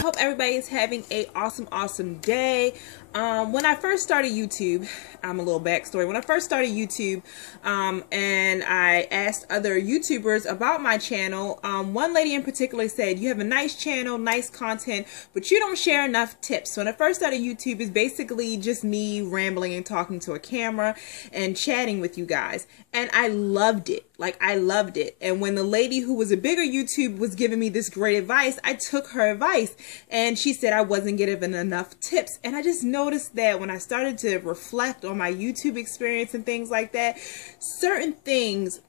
I hope everybody is having a awesome day. When I first started YouTube, a little backstory. When I first started YouTube, and I asked other YouTubers about my channel, one lady in particular said, "You have a nice channel, nice content, but you don't share enough tips." So when I first started YouTube, it's basically just me rambling and talking to a camera and chatting with you guys. And I loved it. Like, I loved it. And when the lady who was a bigger YouTube was giving me this great advice, I took her advice. And she said I wasn't giving enough tips. And I just noticed that when I started to reflect on my YouTube experience and things like that, certain things,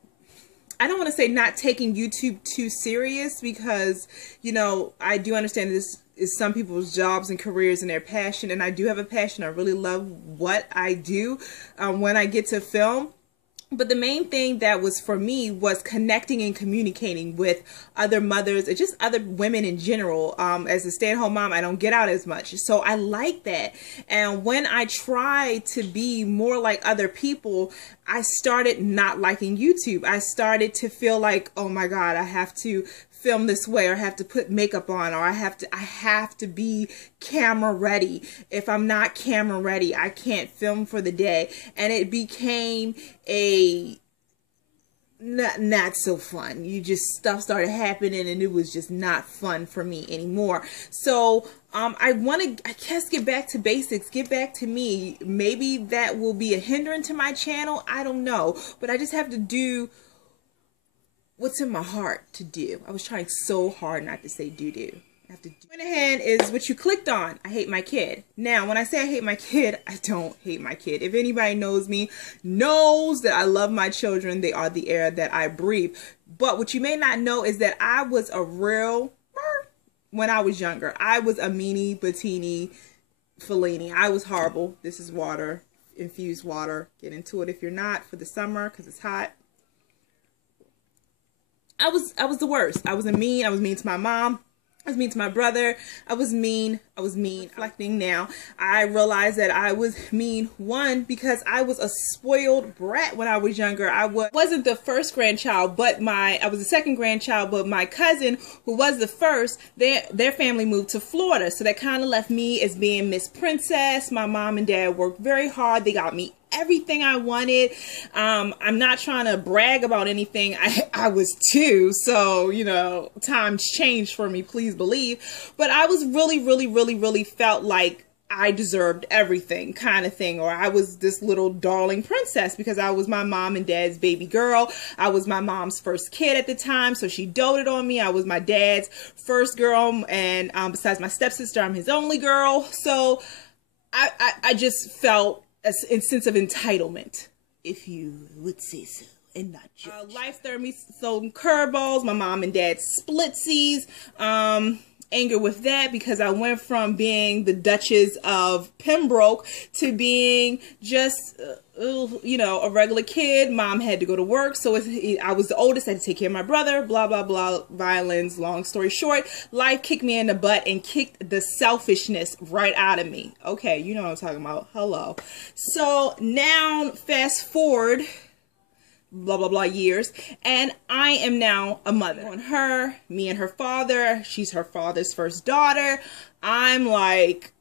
I don't want to say not taking YouTube too serious, because, you know, I do understand this is some people's jobs and careers and their passion. And I do have a passion. I really love what I do when I get to film. But the main thing that was for me was connecting and communicating with other mothers and just other women in general. As a stay-at-home mom, I don't get out as much. So I like that. And when I try to be more like other people, I started not liking YouTube. I started to feel like, oh my God, I have to film this way, or I have to put makeup on, or I have to be camera ready. If I'm not camera ready, I can't film for the day. And it became a not so fun. Stuff started happening and it was just not fun for me anymore. So I want to, I guess, get back to basics, get back to me. Maybe that will be a hindrance to my channel. I don't know, but I just have to do what's in my heart to do. I was trying so hard not to say doo-doo. I have to do. On the hand is what you clicked on. I hate my kid. Now, when I say I hate my kid, I don't hate my kid. If anybody knows me, knows that I love my children. They are the air that I breathe. But what you may not know is that I was a real, when I was younger, I was a meanie, Bettini, Fellini. I was horrible. This is water, infused water. Get into it if you're not, for the summer, because it's hot. I was the worst. I was mean to my mom. I was mean to my brother. I was mean. Reflecting now, I realized that I was mean, one, because I was a spoiled brat when I was younger. I wasn't the first grandchild, but I was the second grandchild, but my cousin, who was the first, their family moved to Florida. So that kind of left me as being Miss Princess. My mom and dad worked very hard. They got me everything I wanted. I'm not trying to brag about anything. I was two, so, you know, times changed for me, please believe. But I was really felt like I deserved everything, kind of thing. Or I was this little darling princess because I was my mom and dad's baby girl. I was my mom's first kid at the time, so she doted on me. I was my dad's first girl, and besides my stepsister, I'm his only girl. So I just felt a sense of entitlement, if you would say so, and not judge. Life threw me some curveballs. My mom and dad splitsies. Anger with that, because I went from being the Duchess of Pembroke to being just, you know, a regular kid. Mom had to go to work, so I was the oldest. I had to take care of my brother, blah, blah, blah, violence. Long story short, life kicked me in the butt and kicked the selfishness right out of me. Okay, you know what I'm talking about. Hello. So now, fast forward, blah, blah, blah years, and I am now a mother. On her, me and her father, she's her father's first daughter. I'm like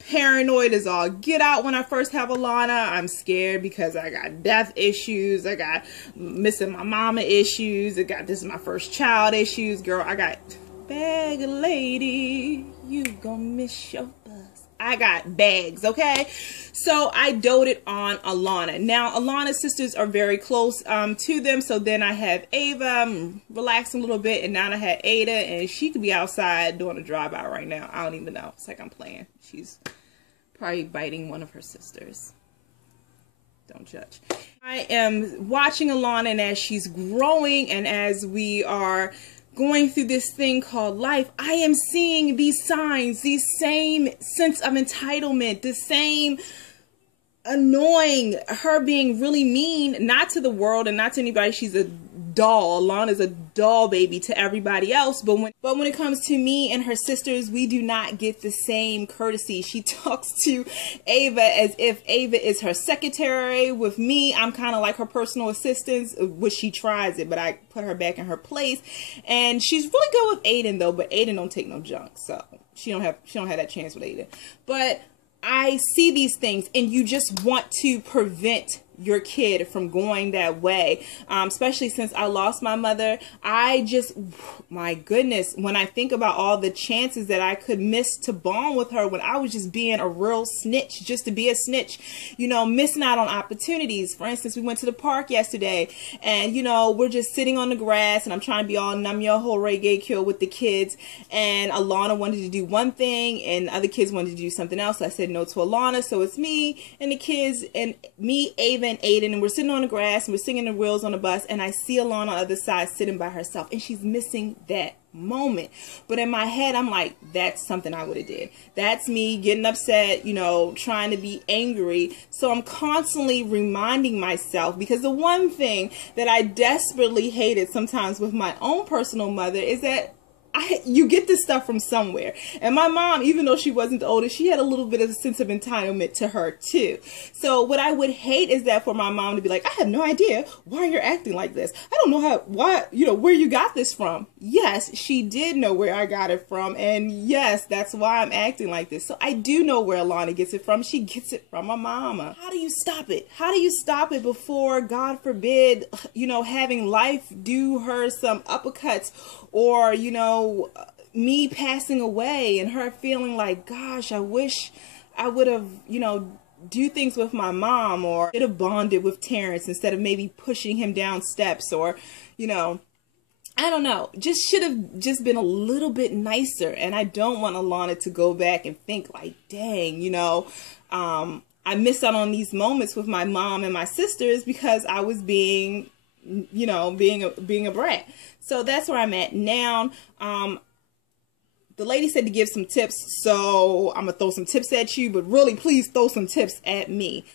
paranoid as all get out when I first have Alana. I'm scared because I got death issues. I got missing my mama issues. I got this is my first child issues. Girl, I got bag lady, you gonna miss your bus. I got bags, okay? So I doted on Alana. Now, Alana's sisters are very close to them. So then I have Ava. I'm relaxing a little bit. And now I had Ada. And she could be outside doing a drive-by right now. I don't even know. It's like I'm playing. She's probably biting one of her sisters. Don't judge. I am watching Alana, and as she's growing and as we are going through this thing called life, I am seeing these signs, these same sense of entitlement, the same annoying, her being really mean, not to the world and not to anybody. She's a doll. Alana's a doll baby to everybody else, but when it comes to me and her sisters, we do not get the same courtesy. She talks to Ava as if Ava is her secretary. With me, I'm kind of like her personal assistant, which she tries it, but I put her back in her place. And she's really good with Aiden though, but Aiden don't take no junk, so she don't have that chance with Aiden. But I see these things, and you just want to prevent your kid from going that way, especially since I lost my mother. My goodness, when I think about all the chances that I could miss to bond with her when I was just being a real snitch, just to be a snitch, you know, missing out on opportunities. For instance, we went to the park yesterday, and you know, we're just sitting on the grass, and I'm trying to be all num yo ho reggae kill with the kids, and Alana wanted to do one thing, and other kids wanted to do something else. So I said no to Alana, so it's me and the kids, and me, Ava, and Aiden, and we're sitting on the grass, and we're singing the reels on the bus, and I see Alana on the other side sitting by herself, and she's missing that moment. But in my head, I'm like, that's something I would have did. That's me getting upset, you know, trying to be angry. So I'm constantly reminding myself, because the one thing that I desperately hated sometimes with my own personal mother is that you get this stuff from somewhere. And my mom, even though she wasn't the oldest, she had a little bit of a sense of entitlement to her too. So what I would hate is that for my mom to be like, I have no idea why you're acting like this. I don't know where you got this from. Yes, she did know where I got it from. And yes, that's why I'm acting like this. So I do know where Alana gets it from. She gets it from my mama. How do you stop it? How do you stop it before, God forbid, you know, having life do her some uppercuts, or, you know, me passing away and her feeling like, gosh, I wish I would have, you know, do things with my mom, or should have bonded with Terrence instead of maybe pushing him down steps, or, you know, I don't know, just should have just been a little bit nicer. And I don't want Alana to go back and think like, dang, you know, I missed out on these moments with my mom and my sisters because I was being, you know, being a brat. So that's where I'm at now. The lady said to give some tips, so I'm gonna throw some tips at you, but really please throw some tips at me.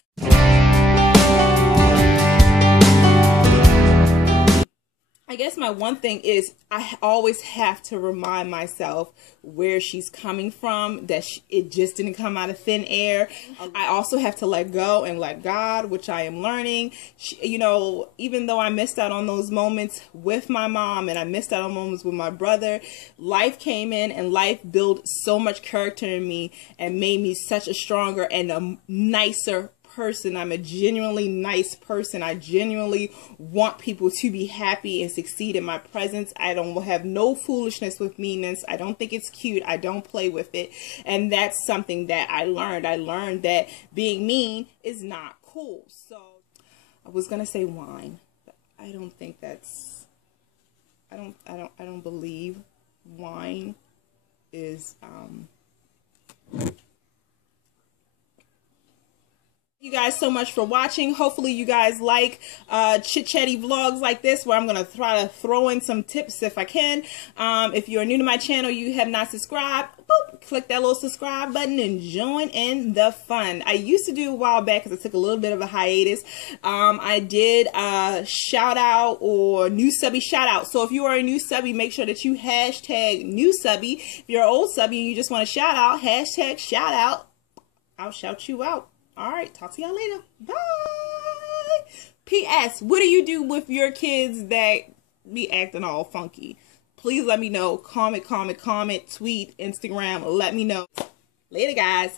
I guess my one thing is I always have to remind myself where she's coming from, that it just didn't come out of thin air. I also have to let go and let God, which I am learning. You know, even though I missed out on those moments with my mom and I missed out on moments with my brother, life came in and life built so much character in me and made me such a stronger and a nicer person. I'm a genuinely nice person. I genuinely want people to be happy and succeed in my presence. I don't have no foolishness with meanness. I don't think it's cute. I don't play with it. And that's something that I learned. I learned that being mean is not cool. So I was going to say wine, but I don't think that's, I don't believe wine is, you guys so much for watching. Hopefully you guys like chit-chatty vlogs like this, where I'm going to try to throw in some tips if I can. If you're new to my channel, you have not subscribed, boop, click that little subscribe button and join in the fun. I used to do a while back because I took a little bit of a hiatus. I did shout out or new subby shout out. So if you are a new subby, make sure that you hashtag new subby. If you're an old subby and you just want to shout out, hashtag shout out. I'll shout you out. All right, talk to y'all later. Bye. P.S. What do you do with your kids that be acting all funky? Please let me know. Comment, tweet, Instagram. Let me know. Later, guys.